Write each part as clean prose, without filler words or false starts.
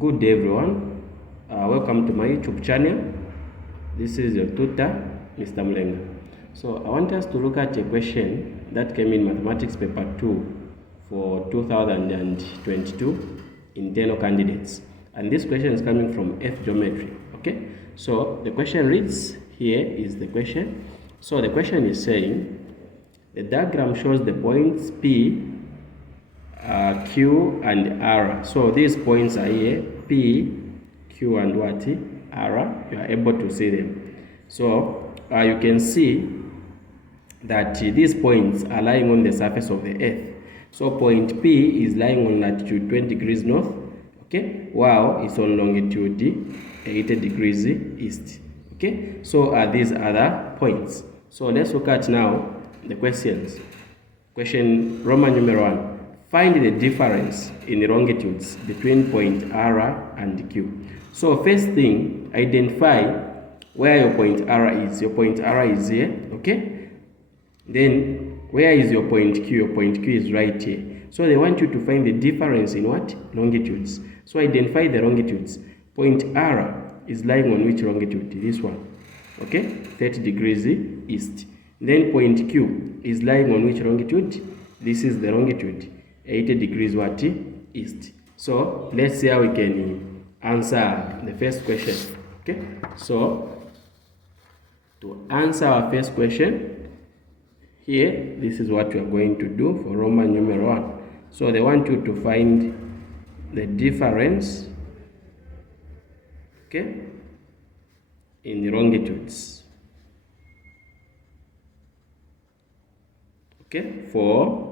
Good day everyone, welcome to my YouTube channel. This is your tutor, Mr. Mlenga. So I want us to look at a question that came in Mathematics paper 2 for 2022 internal candidates. And this question is coming from F Geometry. Okay, so the question reads, here is the question. So the question is saying, the diagram shows the points P, Q and R. So these points are here, P, Q and what? R. You are able to see them. So you can see that these points are lying on the surface of the earth. So point P is lying on latitude 20 degrees north, okay, while it's on longitude 80 degrees east. Okay, so these other points. So let's look at now the questions. Question Roman numeral 1. Find the difference in the longitudes between point R and Q. So first thing, identify where your point R is. Your point R is here, okay? Then where is your point Q? Your point Q is right here. So they want you to find the difference in what? Longitudes. So identify the longitudes. Point R is lying on which longitude? This one, okay? 30 degrees east. Then point Q is lying on which longitude? This is the longitude, 80 degrees what? East. So let's see how we can answer the first question. Okay, so to answer our first question here, this is what we are going to do for Roman numeral 1. So they want you to find the difference, okay, in the longitudes, okay, for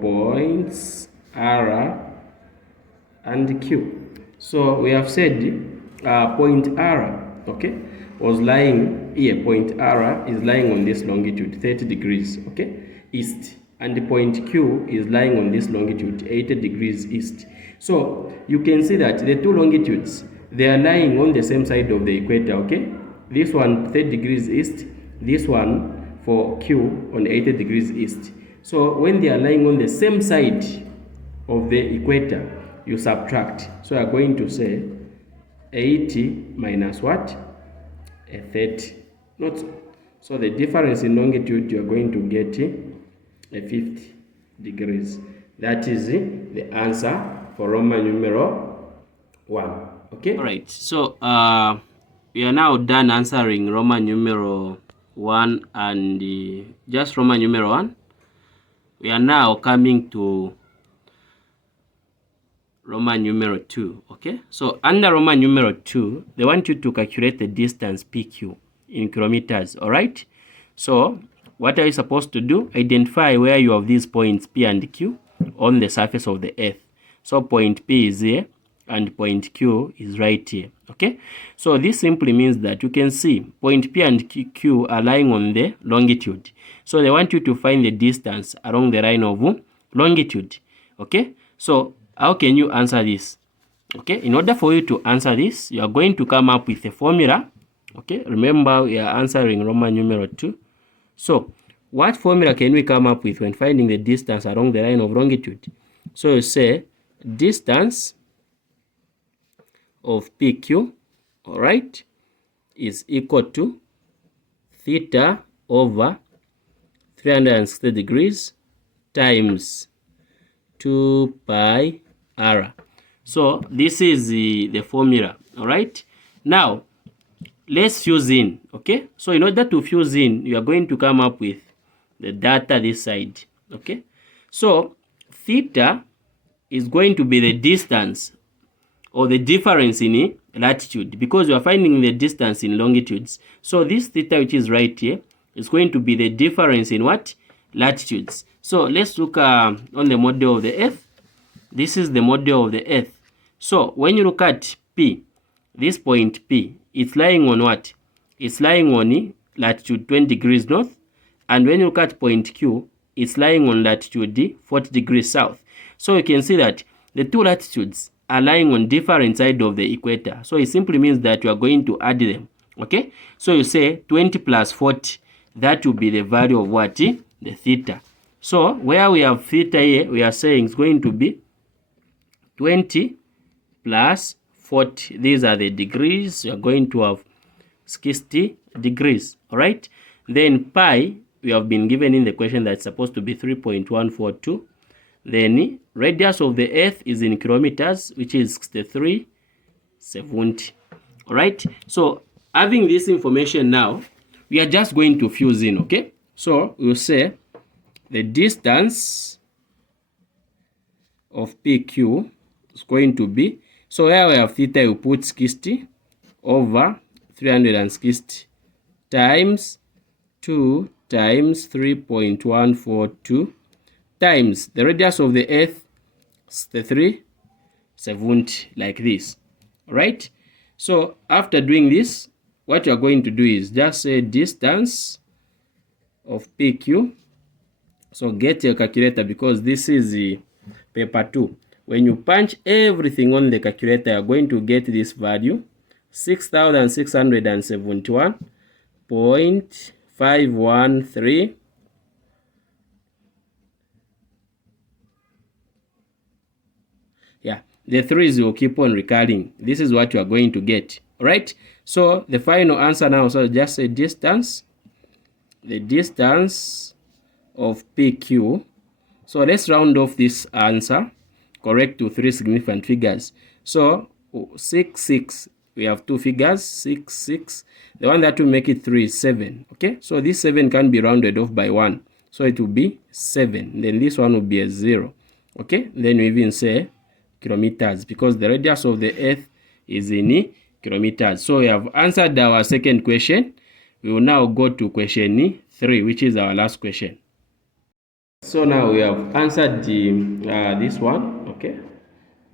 points R and Q. So we have said point R, okay, was lying here. Point R is lying on this longitude 30 degrees, okay, east, and the point Q is lying on this longitude 80 degrees east. So you can see that the two longitudes, they are lying on the same side of the equator, okay. This one 30 degrees east, this one for Q on 80 degrees east. So when they are lying on the same side of the equator, you subtract. So you are going to say 80 minus what? A 30. Not so the difference in longitude, you are going to get a 50 degrees. That is the answer for Roman numeral 1. Okay? Alright, so we are now done answering Roman numeral 1 and just Roman numeral 1. We are now coming to Roman numeral 2, okay? So under Roman numeral 2, they want you to calculate the distance PQ in kilometers, all right? So what are you supposed to do? Identify where you have these points P and Q on the surface of the earth. So point P is here and point Q is right here, okay? So this simply means that you can see point P and Q are lying on the longitude. So they want you to find the distance along the line of longitude, okay? So how can you answer this? Okay, in order for you to answer this, you are going to come up with a formula, okay? Remember, we are answering Roman numeral 2. So what formula can we come up with when finding the distance along the line of longitude? So you say distance of PQ, all right, is equal to theta over 360 degrees times 2 pi r. So this is the formula, all right? Now let's fuse in, okay? So in order to fuse in, you are going to come up with the data this side, okay? So theta is going to be the distance or the difference in latitude, because you are finding the distance in longitudes. So this theta, which is right here, is going to be the difference in what? Latitudes. So let's look on the model of the earth. This is the model of the earth. So when you look at P, this point P, it's lying on what? It's lying on latitude 20 degrees north. And when you look at point Q, it's lying on latitude 40 degrees south. So you can see that the two latitudes are lying on different sides of the equator. So it simply means that you are going to add them, okay? So you say 20 plus 40, that will be the value of what? The theta. So where we have theta here, we are saying it's going to be 20 plus 40. These are the degrees. You are going to have 60 degrees. All right. Then pi, we have been given in the question that's supposed to be 3.142. Then radius of the earth is in kilometers, which is 6370. All right. So having this information now, we are just going to fuse in. Okay. So we'll say the distance of PQ is going to be, so here we have theta, you put 60 over 360 times 2 times 3.142 times the radius of the earth is the 370, like this. All right. So after doing this, what you are going to do is just say distance of PQ. So get your calculator, because this is the paper 2. When you punch everything on the calculator, you are going to get this value, 6,671.513. Yeah, the 3's will keep on recurring. This is what you are going to get. All right. So the final answer now, so just say distance, the distance of PQ. So let's round off this answer correct to 3 significant figures. So 6, 6, we have 2 figures, 6, 6. The one that will make it 3 is 7. Okay, so this 7 can be rounded off by 1. So it will be 7. Then this one will be a 0. Okay, then we even say kilometers, because the radius of the earth is in kilometers. So we have answered our second question. We will now go to question 3, which is our last question. So now we have answered this one, okay,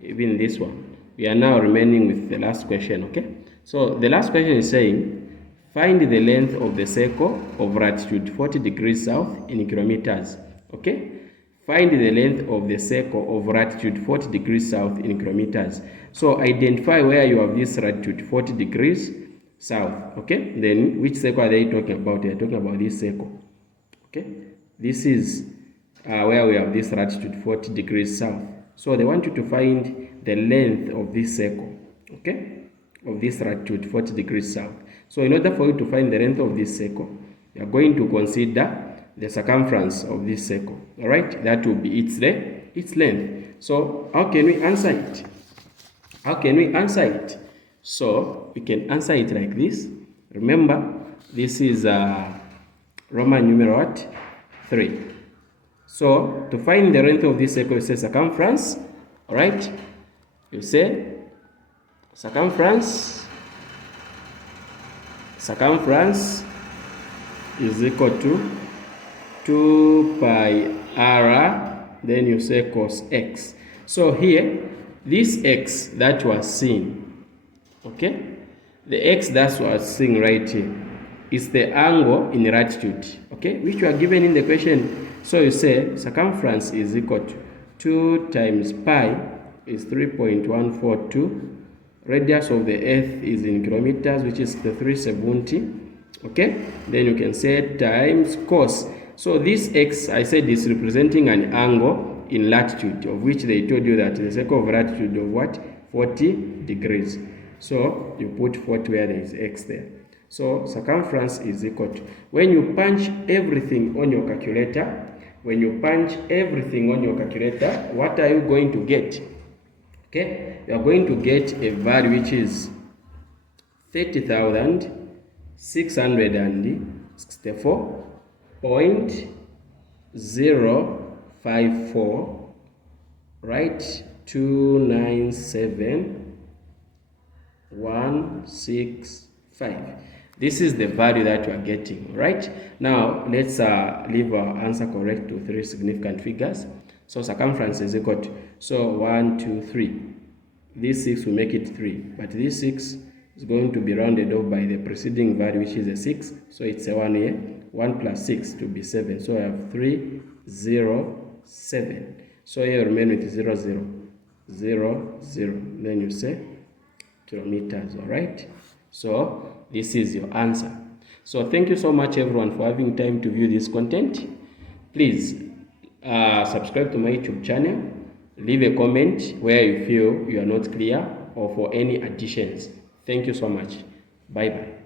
even this one. We are now remaining with the last question, okay. So the last question is saying, find the length of the circle of latitude 40 degrees south in kilometers, okay. Find the length of the circle of latitude 40 degrees south in kilometers. So identify where you have this latitude 40 degrees south, okay. Then which circle are they talking about? They are talking about this circle, okay. This is where we have this latitude 40 degrees south. So they want you to find the length of this circle, okay, of this latitude 40 degrees south. So in order for you to find the length of this circle, you are going to consider the circumference of this circle. All right, that will be its length. So how can we answer it? How can we answer it? So we can answer it like this. Remember, this is Roman numeral what? 3. So to find the length of this circle, you say circumference. All right, you say circumference is equal to 2 pi r, then you say cos x. So here, this x that was seen, okay, the x that was seen right here is the angle in latitude, okay, which you are given in the question. So you say circumference is equal to 2 times pi is 3.142. Radius of the earth is in kilometers, which is the 370. Okay, then you can say times cos. So this x, I said, is representing an angle in latitude, of which they told you that the circle of latitude of what? 40 degrees. So you put 40 where there is x there. So circumference is equal to, when you punch everything on your calculator, what are you going to get? Okay, you are going to get a value which is 30,664.054, right? 297,165. This is the value that you are getting, right? Now let's leave our answer correct to 3 significant figures. So circumference is equal to, so 1, 2, 3. This 6 will make it 3, but this 6 is going to be rounded off by the preceding value, which is a 6. So it's a 1 here. 1 plus 6 to be 7. So I have 307. So here remain with 0, 0, 0, 0. Then you say kilometers, all right? So this is your answer. So thank you so much everyone for having time to view this content. Please subscribe to my YouTube channel, leave a comment where you feel you are not clear or for any additions. Thank you so much. Bye bye.